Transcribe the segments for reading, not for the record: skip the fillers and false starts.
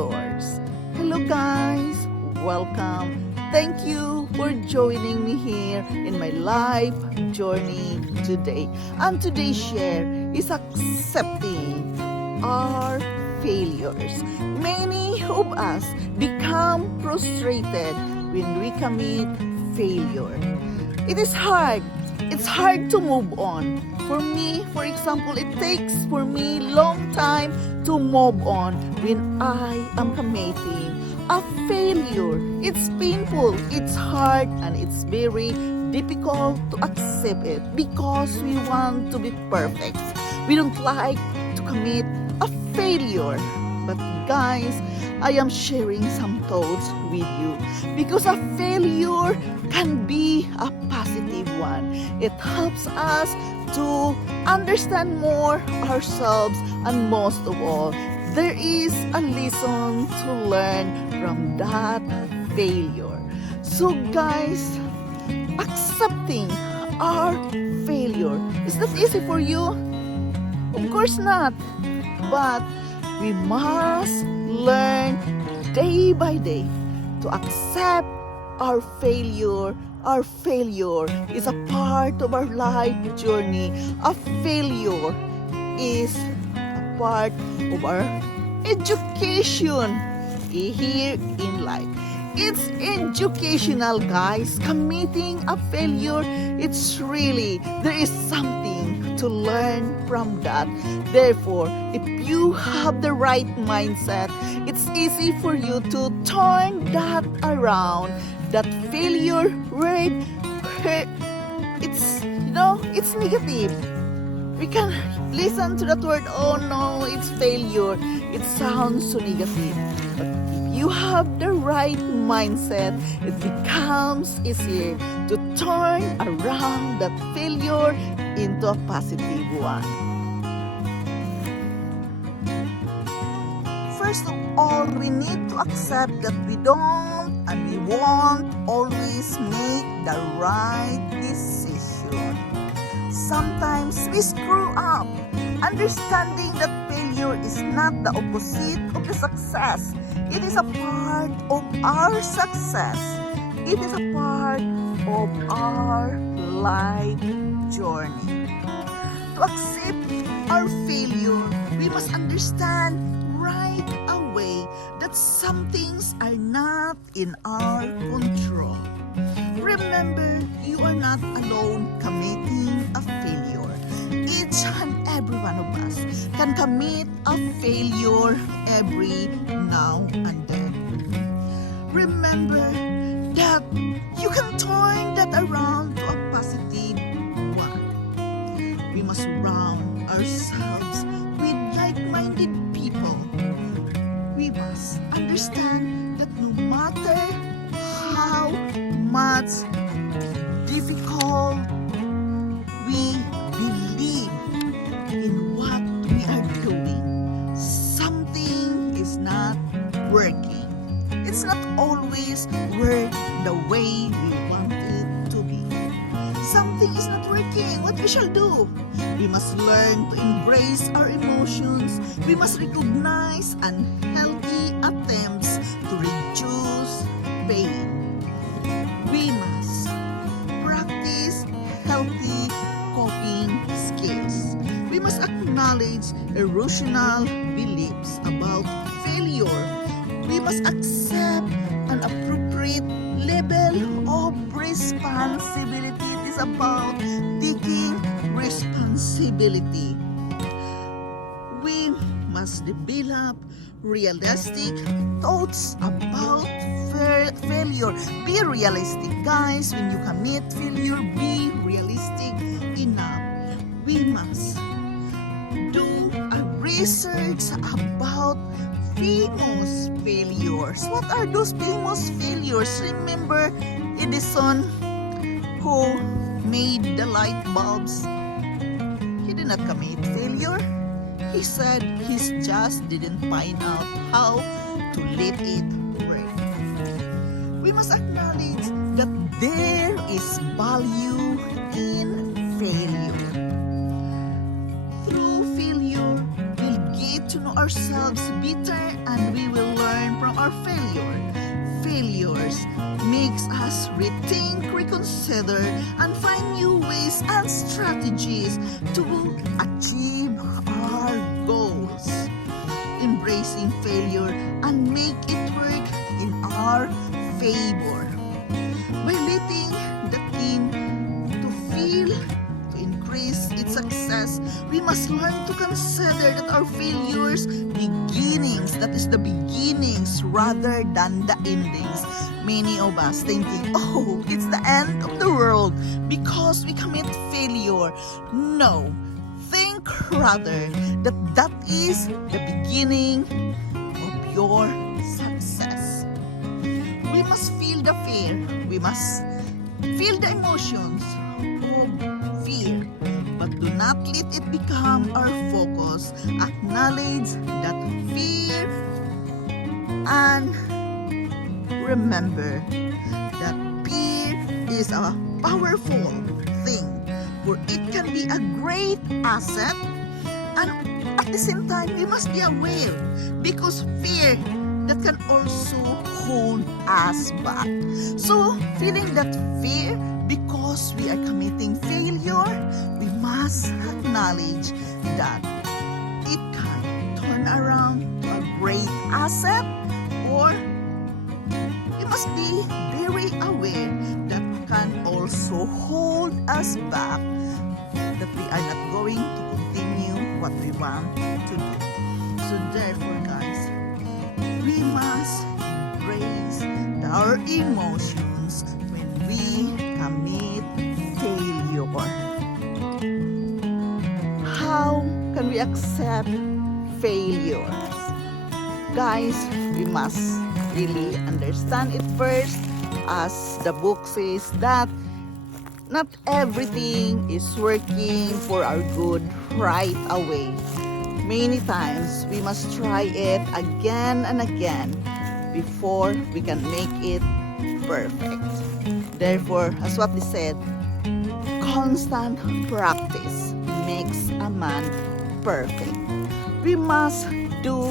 yours. Hello guys, welcome. Thank you for joining me here in my life journey today. And today's share is accepting our failures. Many of us become frustrated when we commit failure. It is hard. It's hard to move on. For me, for example, it takes for me long time to move on when I am committing a failure. It's painful, it's hard, and it's very difficult to accept it because we want to be perfect. We don't like to commit a failure. But guys, I am sharing some thoughts with you because a failure can be a positive one. It helps us to understand more ourselves, and most of all, there is a lesson to learn from that failure. So guys, accepting our failure, is that easy for you? Of course not. But we must learn day by day to accept our failure. Our failure is a part of our life journey. A failure is a part of our education here in life. It's educational, guys. Committing a failure, it's really, there is something to learn from that. Therefore, if you have the right mindset, it's easy for you to turn that around. That failure word, it's negative. We can listen to that word, oh no, it's failure. It sounds so negative. But if you have the right mindset, it becomes easier to turn around that failure into a positive one. First of all, we need to accept that we don't and we won't always make the right decision. Sometimes we screw up. Understanding that failure is not the opposite of the success. It is a part of our success. It is a part of our life journey. To accept our failure, we must understand right away that some things are not in our control. Remember, you are not alone committing a failure. Each and every one of us can commit a failure every now and then. Remember that you can turn that around to a positive one. We must surround ourselves with like-minded people. We must understand that no matter how much difficult we believe in what we are doing, something is not working. It's not always work the way we want it to be. Something is not working. What we shall do? We must learn to embrace our emotions. We must recognize unhealthy attempts to reduce pain. We must practice healthy coping skills. We must acknowledge irrational beliefs about failure. We must accept an appropriate level of responsibility. It is about taking responsibility. We must develop realistic thoughts about failure. Be realistic, guys. When you commit failure, be realistic enough. We must do a research about famous failures. What are those famous failures? Remember Edison, who made the light bulbs? He did not commit failure. He said he just didn't find out how to let it work. We must acknowledge that there is value in failure. Through failure, we'll get to know ourselves better and we will learn failures makes us rethink, reconsider, and find new ways and strategies to achieve our goals. Embracing failure and make it work in our favor. By letting the team to feel, to increase its success, we must learn to consider that our failures beginnings, that is the beginnings rather than the endings. Many of us thinking, oh, it's the end of the world because we commit failure. No, think rather that that is the beginning of your success. We must feel the fear. We must feel the emotions of fear. But do not let it become our focus. Acknowledge that fear and remember that fear is a powerful thing, for it can be a great asset, and at the same time we must be aware because fear that can also hold us back. So feeling that fear because we are committing failure, we must acknowledge that it can turn around to a great asset, or we must be very aware that can also hold us back, that we are not going to continue what we want to do. So therefore, guys, we must embrace our emotions when we commit failure. How can we accept failures? Guys, we must really understand it first, as the book says that not everything is working for our good right away. Many times we must try it again and again before we can make it perfect. Therefore, as what they said, constant practice makes a man perfect. We must do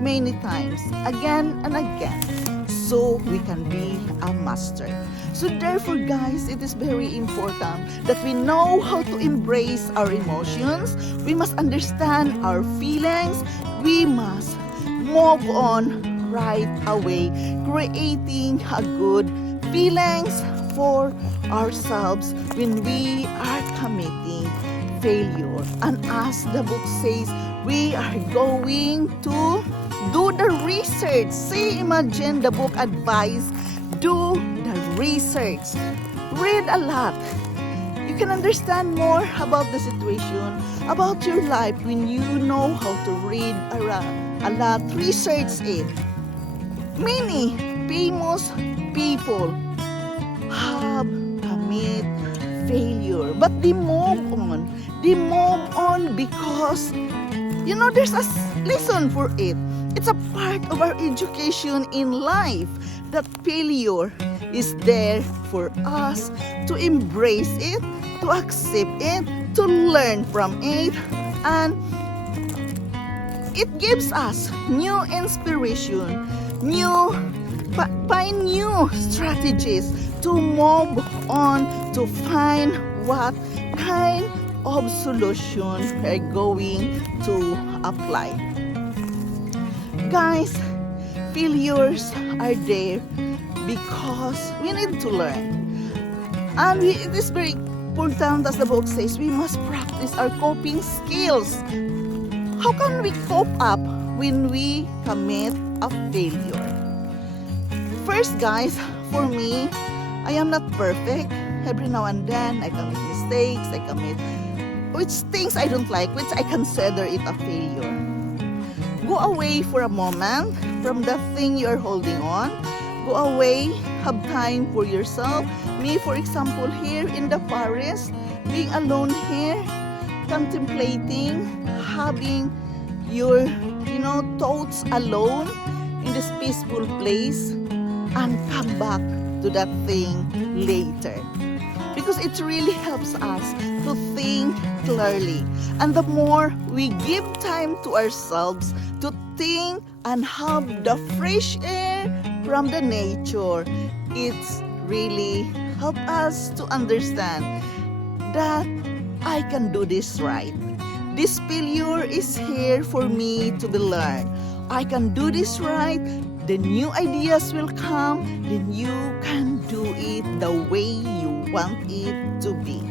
many times, again and again, so we can be a master. So therefore, guys, it is very important that we know how to embrace our emotions. We must understand our feelings. We must move on right away, creating a good feelings for ourselves when we are committing failure. And as the book says, we are going to do the research. See, imagine the book advice, do the research. Read a lot. You can understand more about the situation, about your life when you know how to read a lot, research it. Many famous people have commit failure, but they move on. They move on because, you know, there's a lesson for it. It's a part of our education in life that failure is there for us to embrace it, to accept it, to learn from it, and it gives us new inspiration, find new strategies to move on, to find what kind of solution we're going to apply. Guys, failures are there because we need to learn. And it is very important, as the book says, we must practice our coping skills. How can we cope up when we commit a failure? First, guys, for me, I am not perfect. Every now and then, I commit mistakes, which things I don't like, which I consider it a failure. Go away for a moment from the thing you are holding on. Go away, have time for yourself. Me, for example, here in the forest, being alone here, contemplating, having your, thoughts alone in this peaceful place, and come back to that thing later. Because it really helps us to think clearly. And the more we give time to ourselves to think and have the fresh air, from the nature. It's really help us to understand that I can do this right. This failure is here for me to be learned. I can do this right. The new ideas will come. Then you can do it the way you want it to be.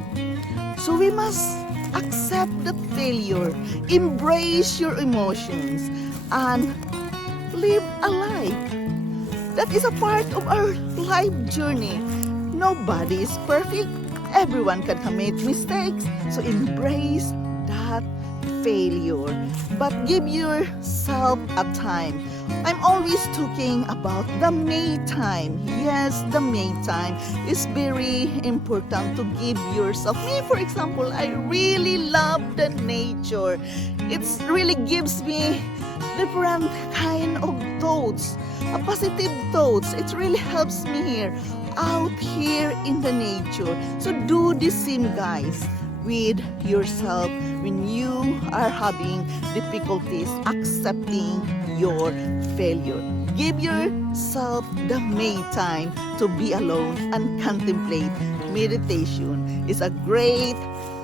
So we must accept the failure, embrace your emotions, and live a life. That is a part of our life journey. Nobody is perfect. Everyone can commit mistakes. So embrace that failure, but give yourself a time. I'm always talking about the me time. Yes, the me time is very important to give yourself. Me, for example, I really love the nature. It really gives me different kind of thoughts, positive thoughts. It really helps me here, out here in the nature. So do the same, guys, with yourself when you are having difficulties accepting your failure. Give yourself the me time to be alone and contemplate. Meditation is a great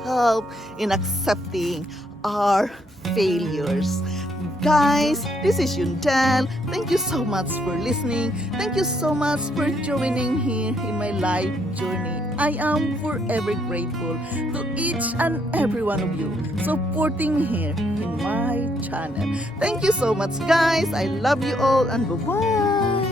help in accepting our failures. Guys, this is Yundel. Thank you so much for listening. Thank you so much for joining here in my life journey. I am forever grateful to each and every one of you supporting me here in my channel. Thank you so much, guys. I love you all, and bye-bye.